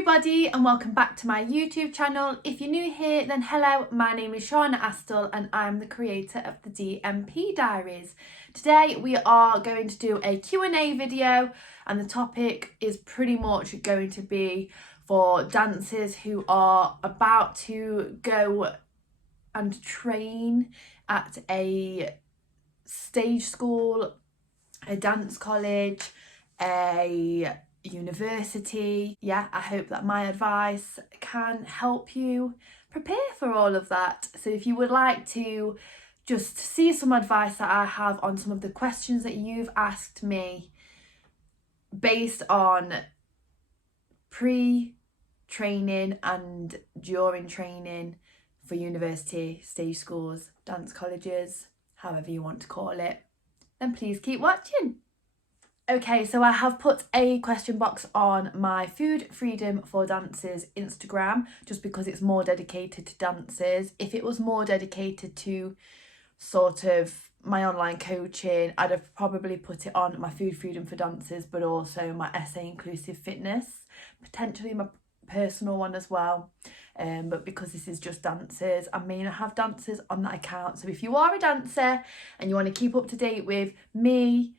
everybody and welcome back to my YouTube channel. If you're new here, then hello, my name is Shauna Astle and I'm the creator of the Dmp Diaries. Today we are going to do a Q&A video and the topic is pretty much going to be for dancers who are about to go and train at a stage school, a dance college, a university. Yeah, I hope that my advice can help you prepare for all of that. So if you would like to just see some advice that I have on some of the questions that you've asked me based on pre-training and during training for university, stage schools, dance colleges, however you want to call it, then please keep watching. Okay, so I have put a question box on my Food Freedom for Dancers Instagram just because it's more dedicated to dancers. If it was more dedicated to sort of my online coaching, I'd have probably put it on my Food Freedom for Dancers, but also my SA Inclusive Fitness, potentially my personal one as well. But because this is just dancers, I may not have dancers on that account. So if you are a dancer and you want to keep up to date with me,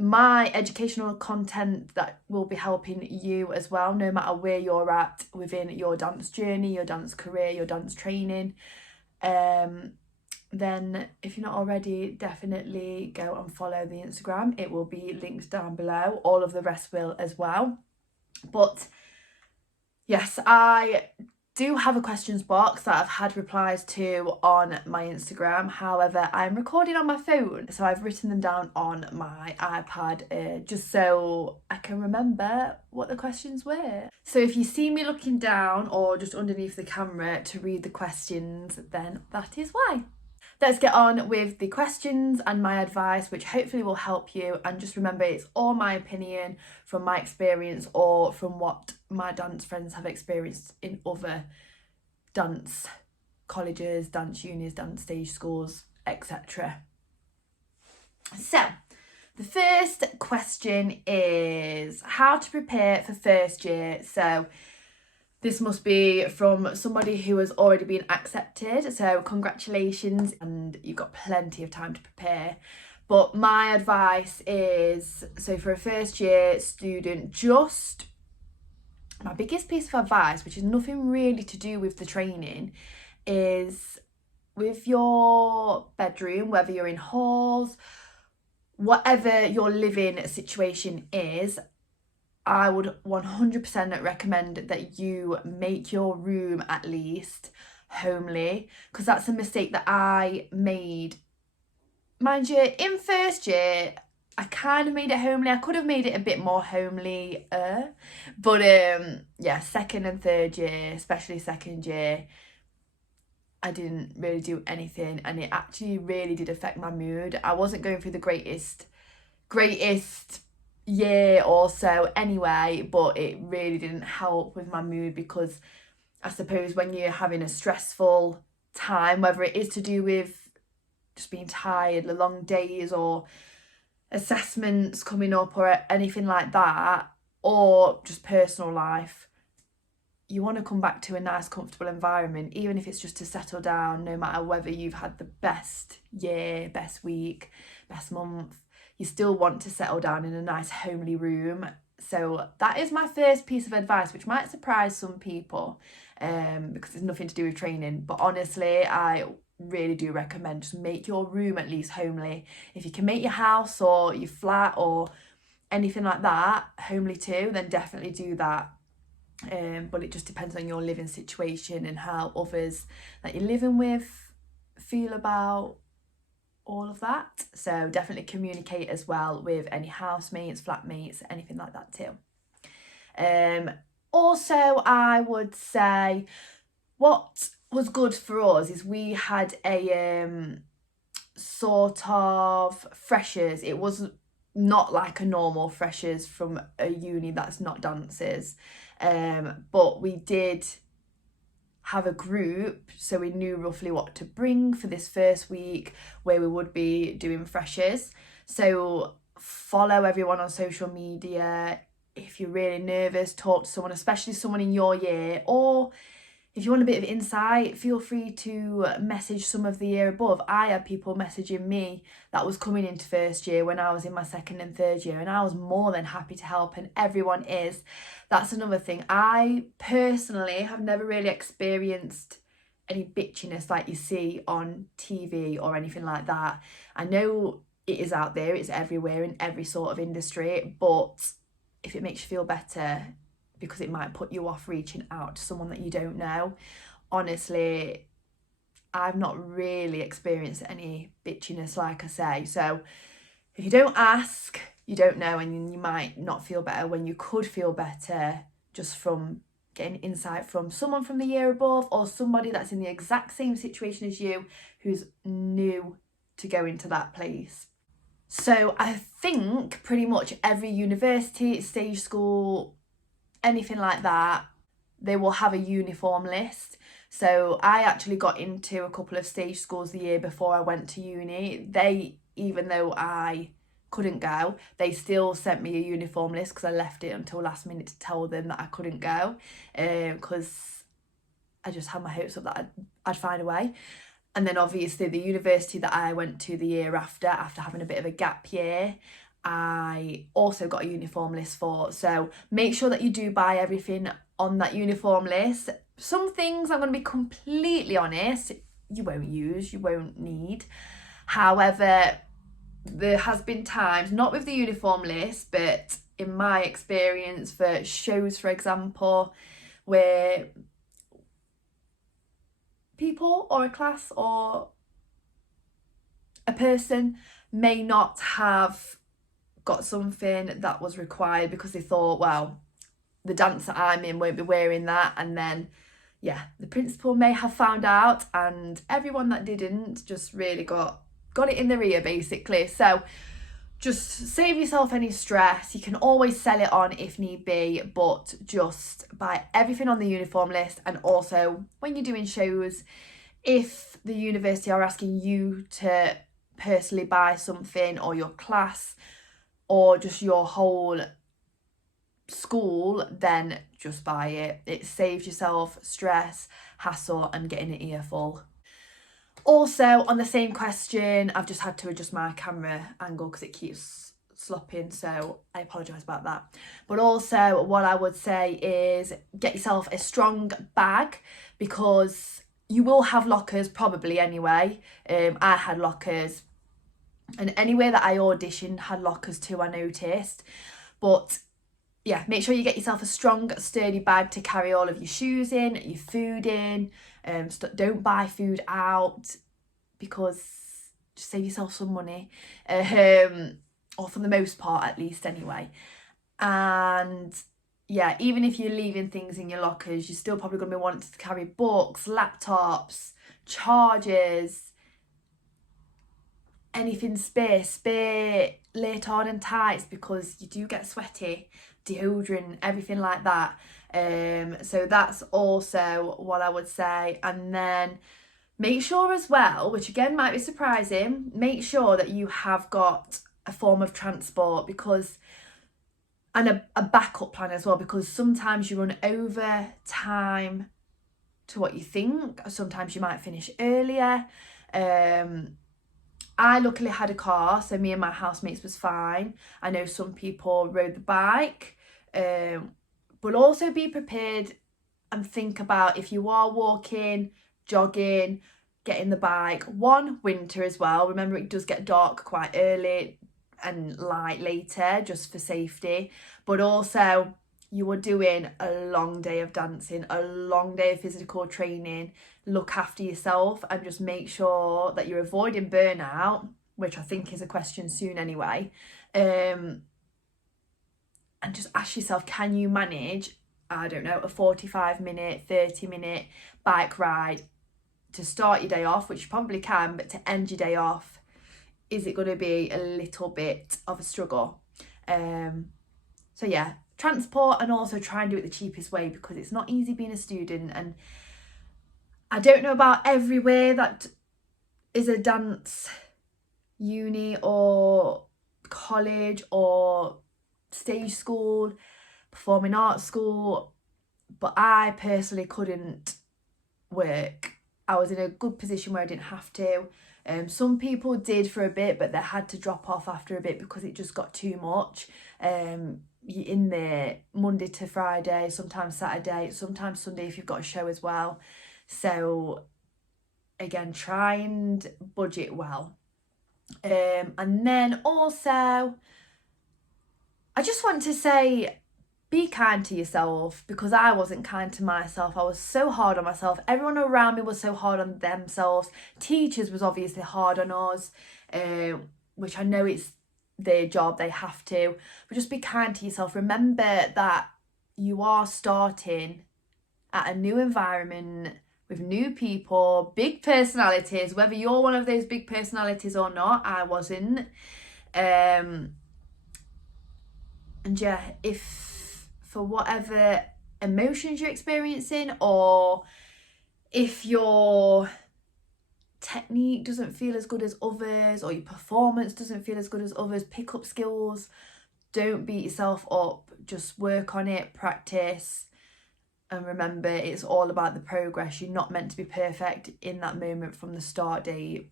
my educational content that will be helping you as well, no matter where you're at within your dance journey, your dance career, your dance training, then if you're not already, definitely go and follow the Instagram. It will be linked down below. All of the rest will as well. But yes, I do have a questions box that I've had replies to on my Instagram. However, I'm recording on my phone, so I've written them down on my iPad just so I can remember what the questions were. So if you see me looking down or just underneath the camera to read the questions, then that is why. Let's get on with the questions and my advice, which hopefully will help you. And just remember, it's all my opinion from my experience or from what my dance friends have experienced in other dance colleges, dance unis, dance stage schools, etc. So, the first question is how to prepare for first year. So, this must be from somebody who has already been accepted, so congratulations, and you've got plenty of time to prepare. But my advice is, so for a first year student, just my biggest piece of advice, which is nothing really to do with the training, is with your bedroom, whether you're in halls, whatever your living situation is, I would 100% recommend that you make your room at least homely, because that's a mistake that I made. Mind you, in first year, I kind of made it homely. I could have made it a bit more homely, but yeah, second and third year, especially second year, I didn't really do anything, and it actually really did affect my mood. I wasn't going through the greatest year or so anyway, but it really didn't help with my mood, because I suppose when you're having a stressful time, whether it is to do with just being tired, the long days or assessments coming up or anything like that, or just personal life, you want to come back to a nice comfortable environment, even if it's just to settle down, no matter whether you've had the best year, best week, best month. You still want to settle down in a nice homely room. So that is my first piece of advice, which might surprise some people because it's nothing to do with training. But honestly, I really do recommend just make your room at least homely. If you can make your house or your flat or anything like that homely too, then definitely do that. But it just depends on your living situation and how others that you're living with feel about all of that. So definitely communicate as well with any housemates, flatmates, anything like that too. Also, I would say what was good for us is we had a sort of freshers. It was not like a normal freshers from a uni that's not dancers, but we did have a group, so we knew roughly what to bring for this first week where we would be doing freshers. So follow everyone on social media. if you're really nervous, talk to someone, especially someone in your year, or if you want a bit of insight, feel free to message some of the year above. I had people messaging me that was coming into first year when I was in my second and third year, and I was more than happy to help, and everyone is. That's another thing. I personally have never really experienced any bitchiness like you see on TV or anything like that. I know it is out there, it's everywhere in every sort of industry, but if it makes you feel better, because it might put you off reaching out to someone that you don't know, honestly, I've not really experienced any bitchiness, like I say. So if you don't ask, you don't know, and you might not feel better when you could feel better just from getting insight from someone from the year above, or somebody that's in the exact same situation as you who's new to go into that place. So I think pretty much every university, stage school, anything like that, they will have a uniform list. So I actually got into a couple of stage schools the year before I went to uni. They, even though I couldn't go, they still sent me a uniform list, because I left it until last minute to tell them that I couldn't go, because I just had my hopes up that I'd find a way. And then obviously the university that I went to the year after having a bit of a gap year, I also got a uniform list for. So make sure that you do buy everything on that uniform list. Some things, I'm going to be completely honest, you won't use, you won't need. However, there has been times, not with the uniform list, but in my experience for shows, for example, where people or a class or a person may not have got something that was required because they thought, well, the dance that I'm in won't be wearing that, and then the principal may have found out, and everyone that didn't just really got it in their ear, basically. So just save yourself any stress. You can always sell it on if need be, but just buy everything on the uniform list. And also when you're doing shows, if the university are asking you to personally buy something, or your class, or just your whole school, then just buy it. It saves yourself stress, hassle, and getting an earful. Also, on the same question, I've just had to adjust my camera angle because it keeps slopping, so I apologise about that. But also, what I would say is get yourself a strong bag, because you will have lockers probably anyway. I had lockers, and anywhere that I auditioned had lockers too, I noticed. But make sure you get yourself a strong, sturdy bag to carry all of your shoes in, your food in. Don't buy food out, because just save yourself some money, or for the most part at least anyway. And even if you're leaving things in your lockers, you're still probably going to be wanting to carry books, laptops, chargers, anything spare leotard and tights, because you do get sweaty, deodorant, everything like that. So that's also what I would say. And then make sure as well, which again might be surprising, make sure that you have got a form of transport, and a backup plan as well, because sometimes you run over time to what you think. Sometimes you might finish earlier. I luckily had a car, so me and my housemates was fine. I know some people rode the bike, but also be prepared and think about, if you are walking, jogging, getting the bike, winter as well. Remember, it does get dark quite early and light later, just for safety. But also, you are doing a long day of dancing, a long day of physical training. Look after yourself and just make sure that you're avoiding burnout, which I think is a question soon anyway. And just ask yourself, can you manage, I don't know, a 45-minute, 30-minute bike ride to start your day off, which you probably can, but to end your day off, is it going to be a little bit of a struggle? So transport, and also try and do it the cheapest way, because it's not easy being a student. And I don't know about everywhere that is a dance uni or college or stage school. performing arts school, but I personally couldn't work. I was in a good position where I didn't have to. Some people did for a bit, but they had to drop off after a bit because it just got too much. You're in there Monday to Friday, sometimes Saturday, sometimes Sunday if you've got a show as well. So again, try and budget well. And then also, I just want to say, be kind to yourself, because I wasn't kind to myself. I was so hard on myself. Everyone around me was so hard on themselves. Teachers was obviously hard on us, which I know it's their job, they have to. But just be kind to yourself. Remember that you are starting at a new environment with new people, big personalities, whether you're one of those big personalities or not. I wasn't. And yeah, if for whatever emotions you're experiencing, or if your technique doesn't feel as good as others, or your performance doesn't feel as good as others, pick up skills. Don't beat yourself up. Just work on it, practice. And remember, it's all about the progress. You're not meant to be perfect in that moment from the start date.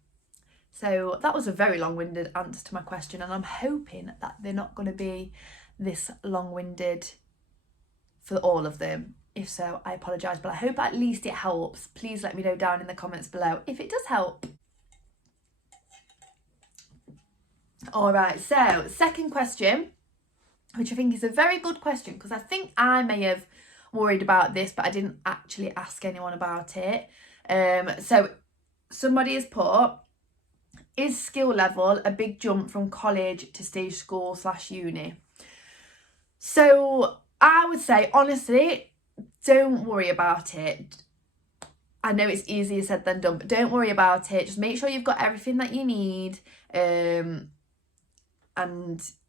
So that was a very long-winded answer to my question, and I'm hoping that they're not going to be this long-winded for all of them. If so, I apologise, but I hope at least it helps. Please let me know down in the comments below if it does help. All right, so second question, which I think is a very good question, because I think I may have worried about this, but I didn't actually ask anyone about it. So somebody has put, is skill level a big jump from college to stage school / uni? So I would say, honestly, don't worry about it. I know it's easier said than done, but don't worry about it. Just make sure you've got everything that you need, and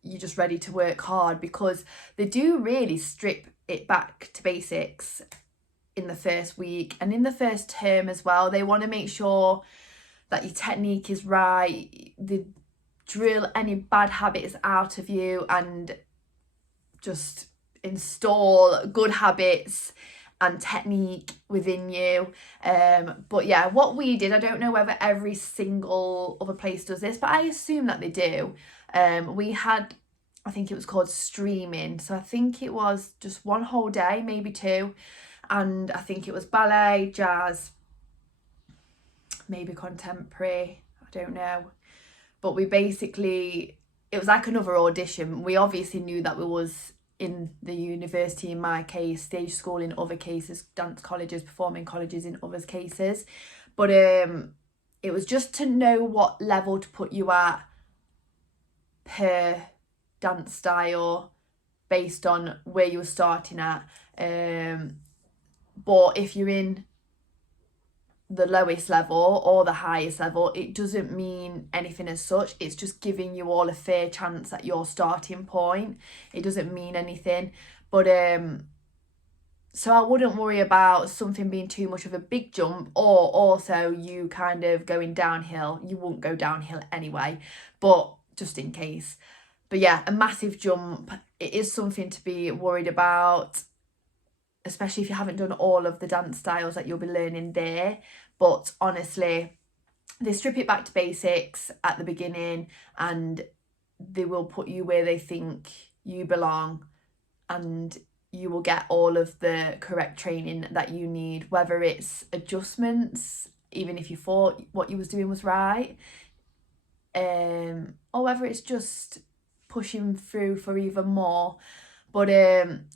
you're just ready to work hard, because they do really strip it back to basics in the first week and in the first term as well. They want to make sure that your technique is right, they drill any bad habits out of you and just install good habits and technique within you. But yeah, what we did, I don't know whether every single other place does this, but I assume that they do. We had, I think it was called streaming, so I think it was just one whole day, maybe two, and I think it was ballet, jazz, maybe contemporary, I don't know. But we basically, it was like another audition. We obviously knew that we was in the university, in my case, stage school in other cases, dance colleges, performing colleges in others cases. But it was just to know what level to put you at per dance style based on where you were starting at. But if you're in the lowest level or the highest level, it doesn't mean anything as such. It's just giving you all a fair chance at your starting point. It doesn't mean anything. But so I wouldn't worry about something being too much of a big jump, or also you kind of going downhill. You won't go downhill anyway, but just in case. But yeah, a massive jump. It is something to be worried about, especially if you haven't done all of the dance styles that you'll be learning there. But honestly, they strip it back to basics at the beginning, and they will put you where they think you belong, and you will get all of the correct training that you need, whether it's adjustments, even if you thought what you was doing was right, or whether it's just pushing through for even more. But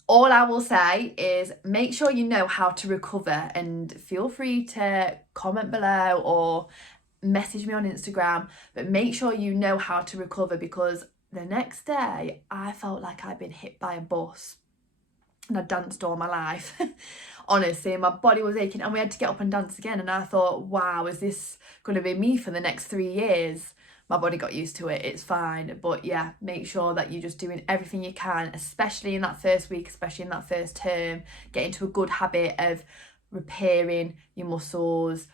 all I will say is make sure you know how to recover, and feel free to comment below or message me on Instagram, but make sure you know how to recover, because the next day I felt like I'd been hit by a bus and I danced all my life. Honestly, my body was aching, and we had to get up and dance again, and I thought, wow, is this going to be me for the next 3 years? My body got used to it, it's fine. But yeah, make sure that you're just doing everything you can, especially in that first week, especially in that first term. Get into a good habit of repairing your muscles,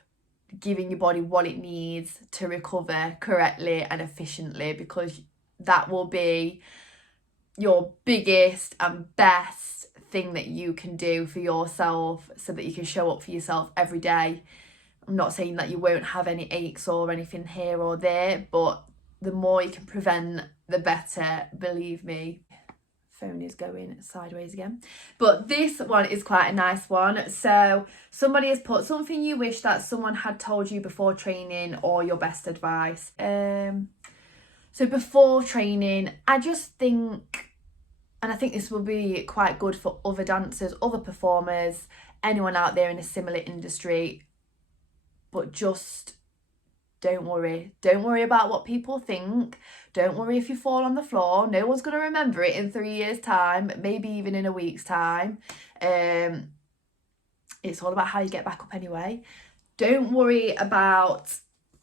giving your body what it needs to recover correctly and efficiently, because that will be your biggest and best thing that you can do for yourself so that you can show up for yourself every day. I'm not saying that you won't have any aches or anything here or there, but the more you can prevent, the better, believe me. Phone is going sideways again. But this one is quite a nice one. So somebody has put something you wish that someone had told you before training or your best advice. So before training, I just think, and I think this will be quite good for other dancers, other performers, anyone out there in a similar industry, but just don't worry. Don't worry about what people think. Don't worry if you fall on the floor. No one's going to remember it in 3 years' time, maybe even in a week's time. It's all about how you get back up anyway. Don't worry about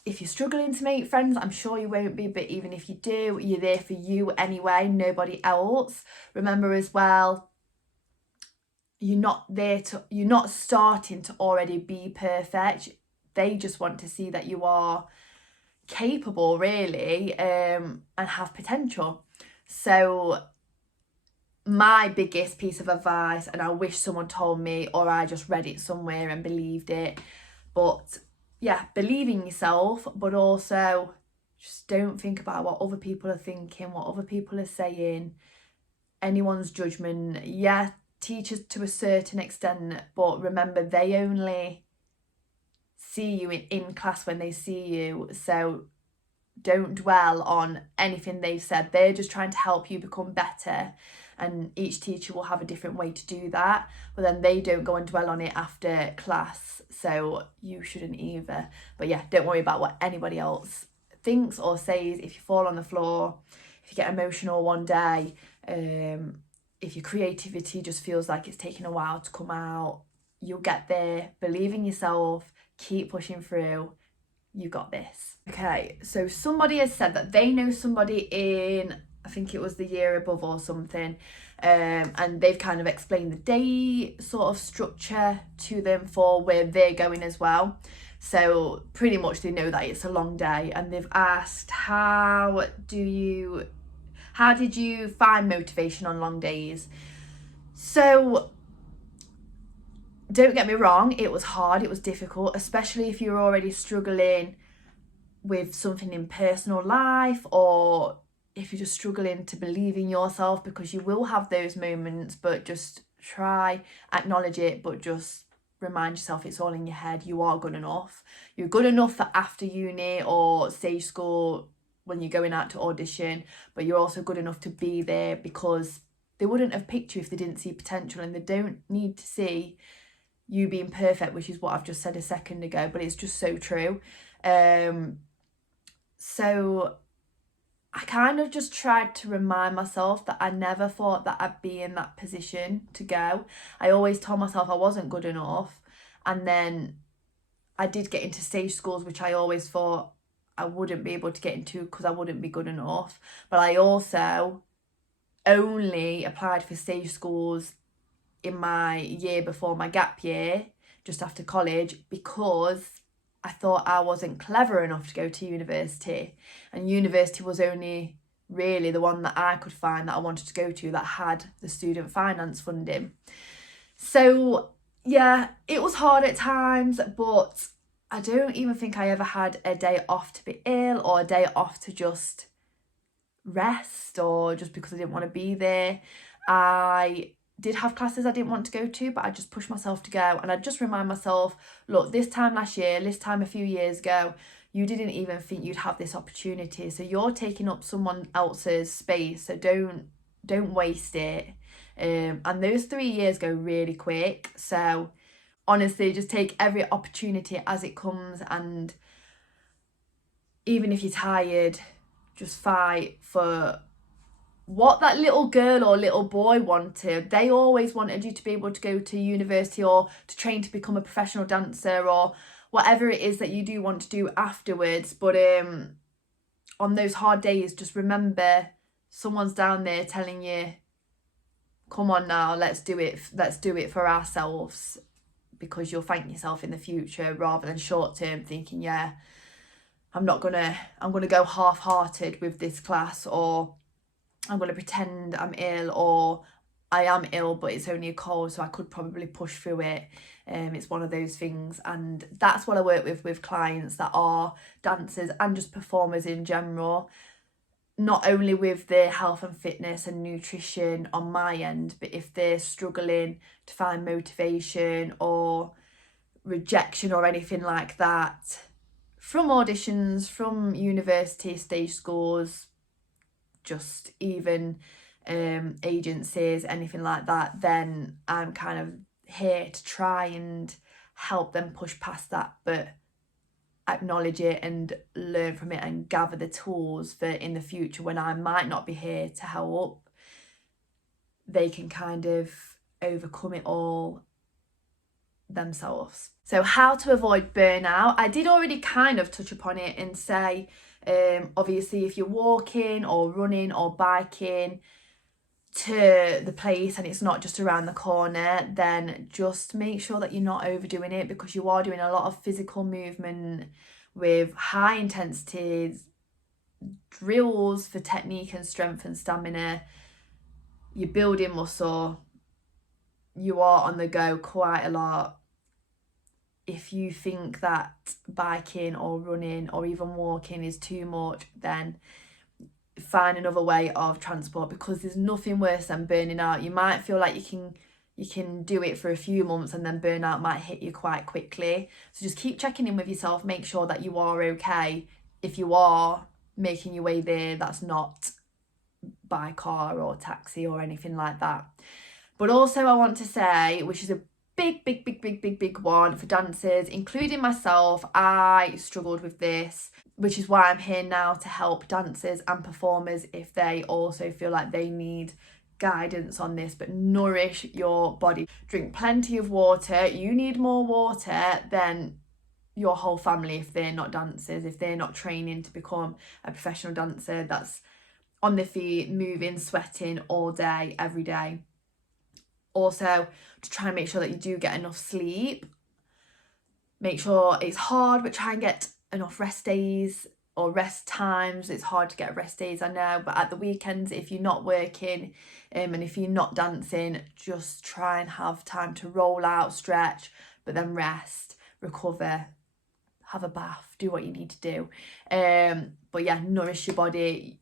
if you're struggling to make friends. I'm sure you won't be, but even if you do, you're there for you anyway, nobody else. Remember as well, you're not starting to already be perfect. They just want to see that you are capable, really, and have potential. So my biggest piece of advice, and I wish someone told me or I just read it somewhere and believed it, but yeah, believe in yourself, but also just don't think about what other people are thinking, what other people are saying, anyone's judgment. Yeah, teachers to a certain extent, but remember, they only see you in class when they see you, so don't dwell on anything they've said. They're just trying to help you become better, and each teacher will have a different way to do that, but then they don't go and dwell on it after class, so you shouldn't either. But yeah, don't worry about what anybody else thinks or says. If you fall on the floor, if you get emotional one day, if your creativity just feels like it's taking a while to come out, you'll get there. Believe in yourself, keep pushing through, you got this. Okay, so somebody has said that they know somebody in, I think it was the year above or something, and they've kind of explained the day sort of structure to them for where they're going as well. So pretty much they know that it's a long day, and they've asked, how did you find motivation on long days? So don't get me wrong, it was hard, it was difficult, especially if you're already struggling with something in personal life, or if you're just struggling to believe in yourself, because you will have those moments, but just try, acknowledge it, but just remind yourself it's all in your head. You are good enough. You're good enough for after uni or stage school when you're going out to audition, but you're also good enough to be there, because they wouldn't have picked you if they didn't see potential, and they don't need to see you being perfect, which is what I've just said a second ago, but it's just so true. So I kind of just tried to remind myself that I never thought that I'd be in that position to go. I always told myself I wasn't good enough, and then I did get into stage schools, which I always thought I wouldn't be able to get into because I wouldn't be good enough. But I also only applied for stage schools in my year before my gap year, just after college, because I thought I wasn't clever enough to go to university, and university was only really the one that I could find that I wanted to go to that had the student finance funding. So yeah, it was hard at times, but I don't even think I ever had a day off to be ill, or a day off to just rest, or just because I didn't want to be there. I did have classes I didn't want to go to, but I just pushed myself to go, and I just remind myself, look, this time last year, this time a few years ago, you didn't even think you'd have this opportunity, so you're taking up someone else's space, so don't waste it. And those 3 years go really quick, so honestly, just take every opportunity as it comes, and even if you're tired, just fight for what that little girl or little boy wanted. They always wanted you to be able to go to university or to train to become a professional dancer, or whatever it is that you do want to do afterwards. But on those hard days, just remember someone's down there telling you, come on now, let's do it for ourselves, because you'll thank yourself in the future, rather than short term thinking, yeah, I'm gonna go half-hearted with this class, or I'm going to pretend I'm ill, or I am ill but it's only a cold, so I could probably push through it. It's one of those things, and that's what I work with clients that are dancers and just performers in general. Not only with their health and fitness and nutrition on my end, but if they're struggling to find motivation or rejection or anything like that from auditions, from university, stage schools, just even agencies, anything like that, then I'm kind of here to try and help them push past that, but acknowledge it and learn from it and gather the tools for in the future when I might not be here to help, they can kind of overcome it all themselves. So how to avoid burnout, I did already kind of touch upon it and say, obviously if you're walking or running or biking to the place and it's not just around the corner, then just make sure that you're not overdoing it, because you are doing a lot of physical movement with high intensity drills for technique and strength and stamina. You're building muscle, you are on the go quite a lot. If you think that biking or running or even walking is too much, then find another way of transport, because there's nothing worse than burning out. You might feel like you can do it for a few months and then burnout might hit you quite quickly. So just keep checking in with yourself, make sure that you are okay. If you are making your way there, that's not by car or taxi or anything like that. But also I want to say, which is a big one for dancers, including myself, I struggled with this, which is why I'm here now to help dancers and performers if they also feel like they need guidance on this. But nourish your body, drink plenty of water. You need more water than your whole family if they're not dancers, if they're not training to become a professional dancer that's on their feet, moving, sweating all day, every day. Also, to try and make sure that you do get enough sleep. Make sure it's hard, but try and get enough rest days or rest times. It's hard to get rest days, I know, but at the weekends, if you're not working and if you're not dancing, just try and have time to roll out, stretch, but then rest, recover, have a bath, do what you need to do. But yeah, nourish your body.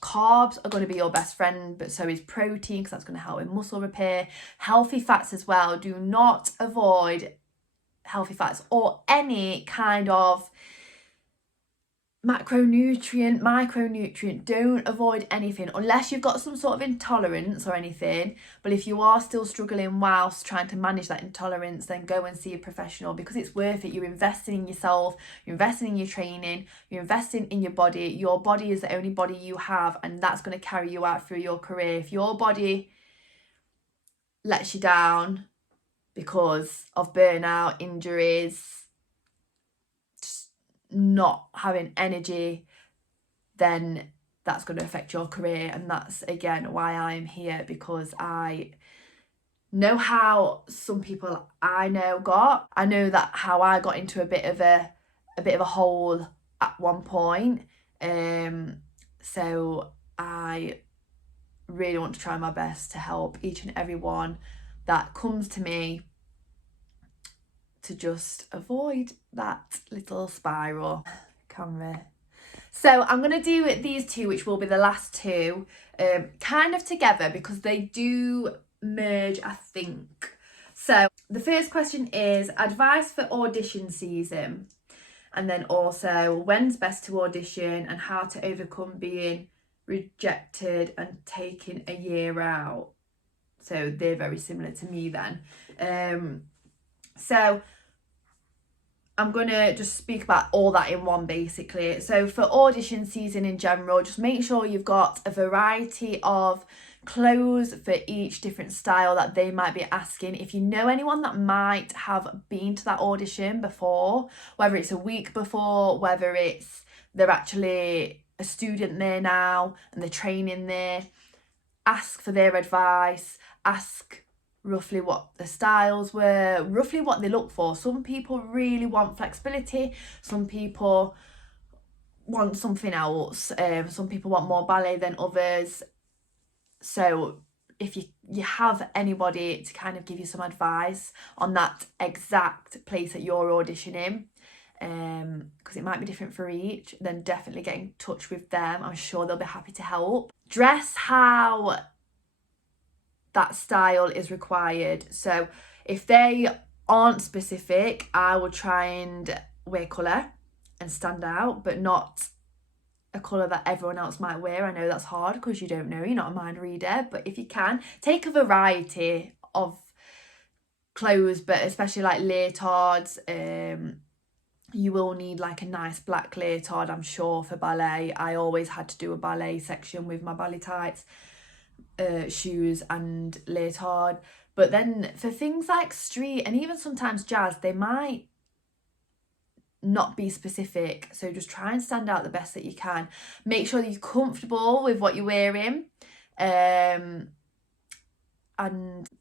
Carbs are going to be your best friend, but so is protein, because that's going to help with muscle repair. Healthy fats as well. Do not avoid healthy fats or any kind of micronutrient. Don't avoid anything unless you've got some sort of intolerance or anything. But if you are still struggling whilst trying to manage that intolerance, then go and see a professional, because it's worth it. You're investing in yourself, you're investing in your training, you're investing in your body. Your body is the only body you have, and that's going to carry you out through your career. If your body lets you down because of burnout, injuries, not having energy, then that's going to affect your career. And that's again why I'm here, because I know how some people I know that how I got into a bit of a hole at one point. So I really want to try my best to help each and every one that comes to me to just avoid that little spiral. Camera. So I'm going to do these two, which will be the last two, kind of together because they do merge, I think. So the first question is advice for audition season, and then also when's best to audition and how to overcome being rejected and taking a year out. So they're very similar to me then. So I'm going to just speak about all that in one basically. So for audition season in general, just make sure you've got a variety of clothes for each different style that they might be asking. If you know anyone that might have been to that audition before, whether it's a week before, whether it's they're actually a student there now and they're training there, ask for their advice, ask roughly what the styles were, roughly what they look for. Some people really want flexibility, some people want something else, some people want more ballet than others. So if you have anybody to kind of give you some advice on that exact place that you're auditioning, because it might be different for each, then definitely get in touch with them. I'm sure they'll be happy to help. Dress how that style is required. So if they aren't specific, I would try and wear colour and stand out, but not a colour that everyone else might wear. I know that's hard because you don't know, you're not a mind reader, but if you can, take a variety of clothes, but especially like leotards. You will need like a nice black leotard, I'm sure, for ballet. I always had to do a ballet section with my ballet tights, shoes and leotard. But then for things like street and even sometimes jazz, they might not be specific, so just try and stand out the best that you can. Make sure that you're comfortable with what you're wearing, and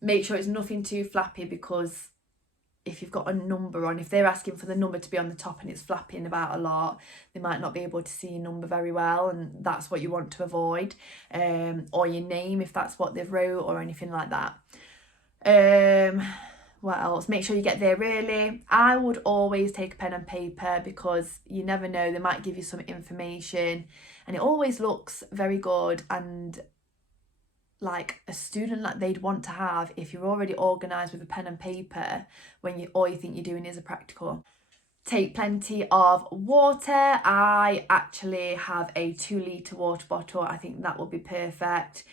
make sure it's nothing too flappy, because if you've got a number on, if they're asking for the number to be on the top and it's flapping about a lot, they might not be able to see your number very well, and that's what you want to avoid. Or your name if that's what they've wrote, or anything like that. What else? Make sure you get there early. I would always take a pen and paper, because you never know, they might give you some information, and it always looks very good and like a student that they'd want to have if you're already organised with a pen and paper when all you think you're doing is a practical. Take plenty of water. I actually have a 2-litre water bottle. I think that will be perfect,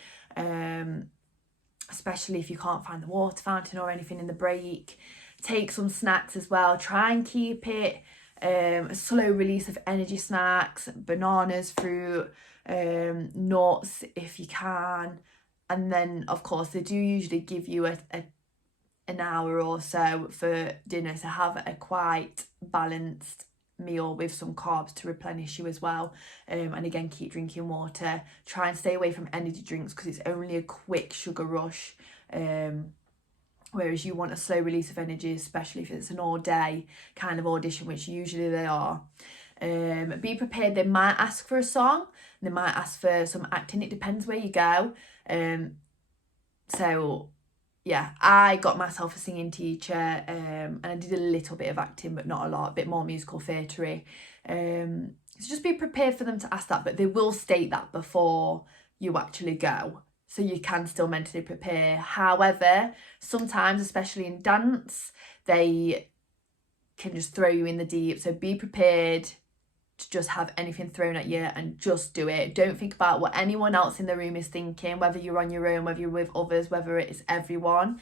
especially if you can't find the water fountain or anything in the break. Take some snacks as well. Try and keep it a slow release of energy snacks, bananas, fruit, nuts if you can. And then, of course, they do usually give you an hour or so for dinner, so have a quite balanced meal with some carbs to replenish you as well. And again, keep drinking water. Try and stay away from energy drinks, because it's only a quick sugar rush. Whereas you want a slow release of energy, especially if it's an all-day kind of audition, which usually they are. Be prepared. They might ask for a song. They might ask for some acting. It depends where you go. So yeah, I got myself a singing teacher, and I did a little bit of acting, but not a lot, a bit more musical theatre-y. So just be prepared for them to ask that, but they will state that before you actually go, so you can still mentally prepare. However, sometimes, especially in dance, they can just throw you in the deep, so be prepared to just have anything thrown at you and just do it. Don't think about what anyone else in the room is thinking, whether you're on your own, whether you're with others, whether it's everyone.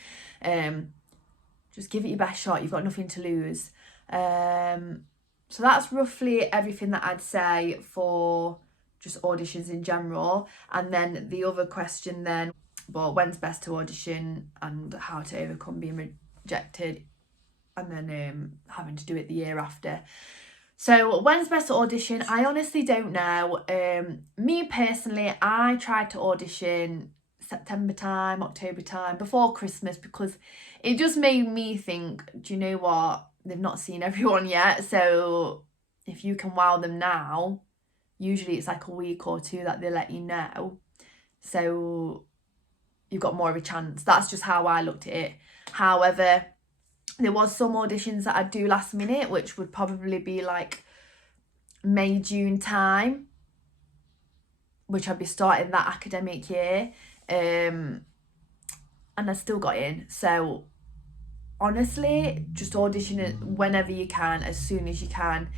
Just give it your best shot. You've got nothing to lose. So that's roughly everything that I'd say for just auditions in general. And then the other question then, well, when's best to audition and how to overcome being rejected, and then having to do it the year after. So when's best to audition? I honestly don't know. Me personally, I tried to audition September time, October time, before Christmas, because it just made me think, do you know what? They've not seen everyone yet. So if you can wow them now, usually it's like a week or two that they let you know. So you've got more of a chance. That's just how I looked at it. However, there was some auditions that I'd do last minute, which would probably be like May, June time, which I'd be starting that academic year. And I still got in. So honestly, just audition it whenever you can, as soon as you can.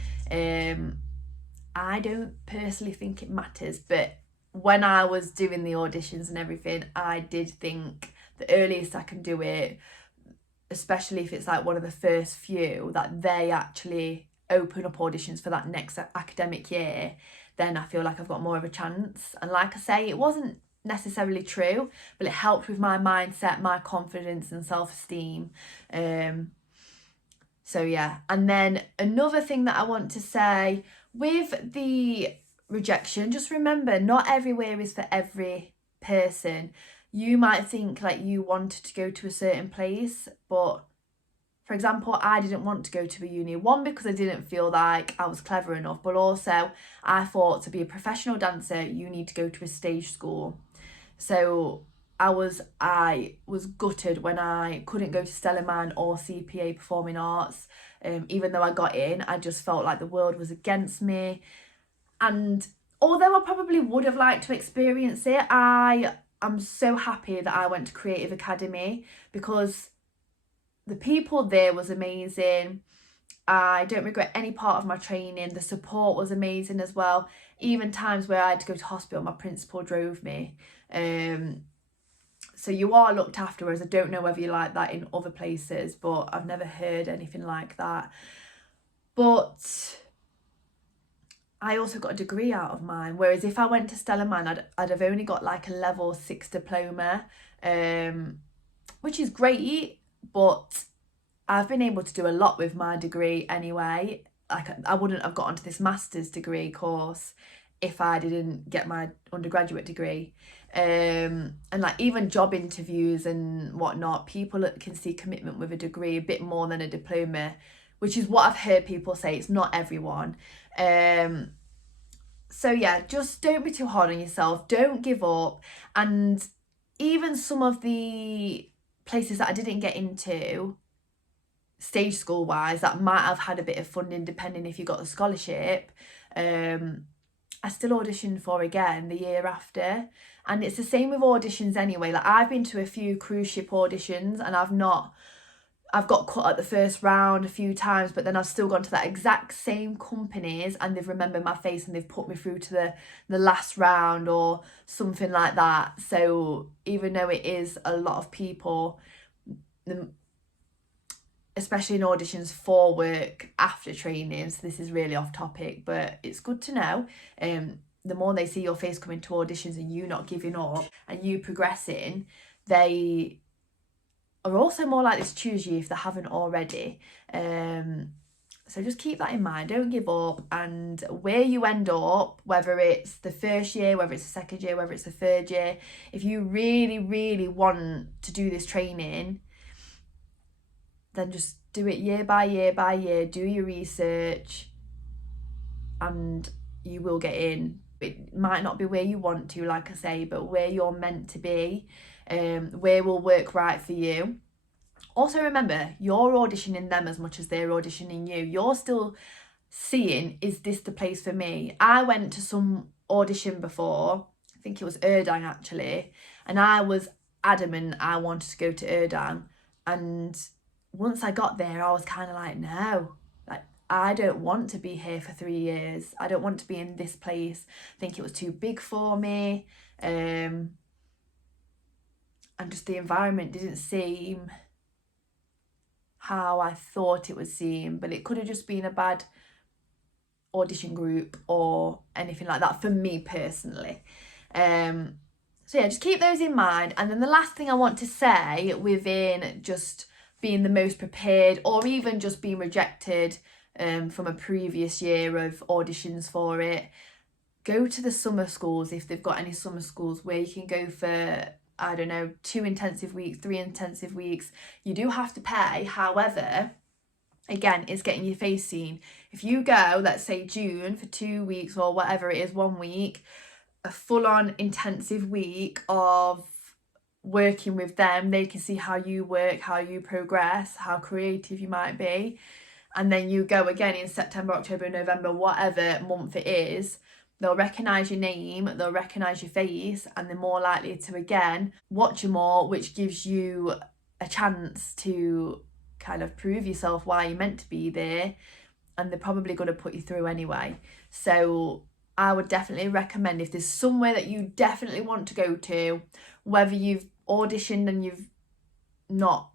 I don't personally think it matters, but when I was doing the auditions and everything, I did think the earliest I can do it, especially if it's like one of the first few that they actually open up auditions for that next academic year, then I feel like I've got more of a chance. And like I say, it wasn't necessarily true, but it helped with my mindset, my confidence and self-esteem. So yeah. And then another thing that I want to say with the rejection, just remember, not everywhere is for every person. You might think like you wanted to go to a certain place, but for example, I didn't want to go to a uni. One, because I didn't feel like I was clever enough, but also I thought to be a professional dancer, you need to go to a stage school. So I was gutted when I couldn't go to Stellarman or CPA Performing Arts. Even though I got in, I just felt like the world was against me. And although I probably would have liked to experience it, I'm so happy that I went to Creative Academy, because the people there was amazing. I don't regret any part of my training. The support was amazing as well. Even times where I had to go to hospital, my principal drove me. So you are looked after, whereas I don't know whether you like that in other places, but I've never heard anything like that. But I also got a degree out of mine, whereas if I went to Stellarman, I'd have only got like a level 6 diploma, which is great, but I've been able to do a lot with my degree anyway. Like, I wouldn't have got onto this master's degree course if I didn't get my undergraduate degree. And like even job interviews and whatnot, people can see commitment with a degree a bit more than a diploma, which is what I've heard people say. It's not everyone. So yeah, just don't be too hard on yourself. Don't give up. And even some of the places that I didn't get into, stage school wise, that might have had a bit of funding depending if you got the scholarship, I still auditioned for again the year after. And it's the same with auditions anyway. Like, I've been to a few cruise ship auditions and I've got cut at the first round a few times, but then I've still gone to that exact same companies and they've remembered my face and they've put me through to the last round or something like that. So even though it is a lot of people, especially in auditions for work after training, so this is really off topic, but it's good to know, the more they see your face coming to auditions and you not giving up and you progressing, they are also more likely to choose you if they haven't already. So just keep that in mind. Don't give up. And where you end up, whether it's the first year, whether it's the second year, whether it's the third year, if you really, really want to do this training, then just do it year by year by year. Do your research and you will get in. It might not be where you want to, like I say, but where you're meant to be, where will work right for you. Also remember, you're auditioning them as much as they're auditioning you. You're still seeing, is this the place for me? I went to some audition before, I think it was Erdang actually, and I was adamant I wanted to go to Erdang. And once I got there, I was kind of like, no, like, I don't want to be here for 3 years. I don't want to be in this place. I think it was too big for me. And just the environment didn't seem how I thought it would seem, but it could have just been a bad audition group or anything like that for me personally. So yeah, just keep those in mind. And then the last thing I want to say within just being the most prepared or even just being rejected from a previous year of auditions for it, go to the summer schools if they've got any summer schools where you can go for, I don't know, 2 intensive weeks, 3 intensive weeks. You do have to pay. However, again, it's getting your face seen. If you go, let's say June for 2 weeks or whatever it is, 1 week, a full-on intensive week of working with them, they can see how you work, how you progress, how creative you might be. And then you go again in September, October, November, whatever month it is, they'll recognise your name, they'll recognise your face, and they're more likely to, again, watch you more, which gives you a chance to kind of prove yourself why you're meant to be there, and they're probably going to put you through anyway. So I would definitely recommend, if there's somewhere that you definitely want to go to, whether you've auditioned and you've not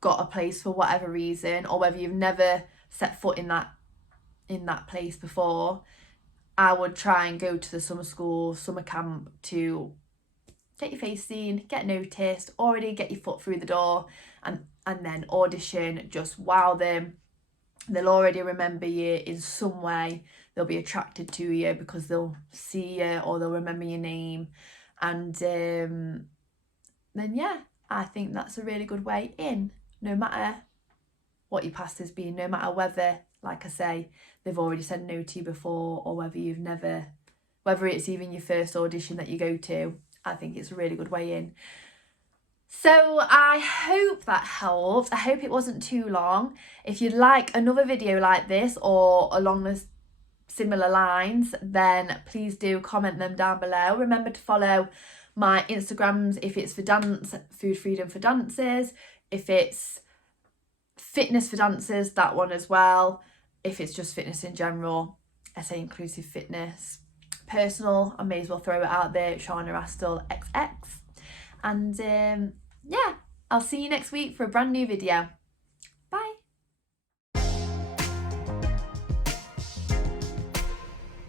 got a place for whatever reason, or whether you've never set foot in that place before, I would try and go to the summer school, summer camp, to get your face seen, get noticed, already get your foot through the door, and then audition, just wow them. They'll already remember you in some way. They'll be attracted to you because they'll see you or they'll remember your name. And then yeah, I think that's a really good way in, no matter what your past has been, no matter whether, like I say, they've already said no to you before, or whether it's even your first audition that you go to. I think it's a really good way in. So I hope that helped. I hope it wasn't too long. If you'd like another video like this or along the similar lines, then please do comment them down below. Remember to follow my Instagrams if it's for dance, Food Freedom for Dancers. If it's Fitness for Dancers, that one as well. If it's just fitness in general, SA Inclusive Fitness. Personal, I may as well throw it out there, Shauna Astle XX. And yeah, I'll see you next week for a brand new video.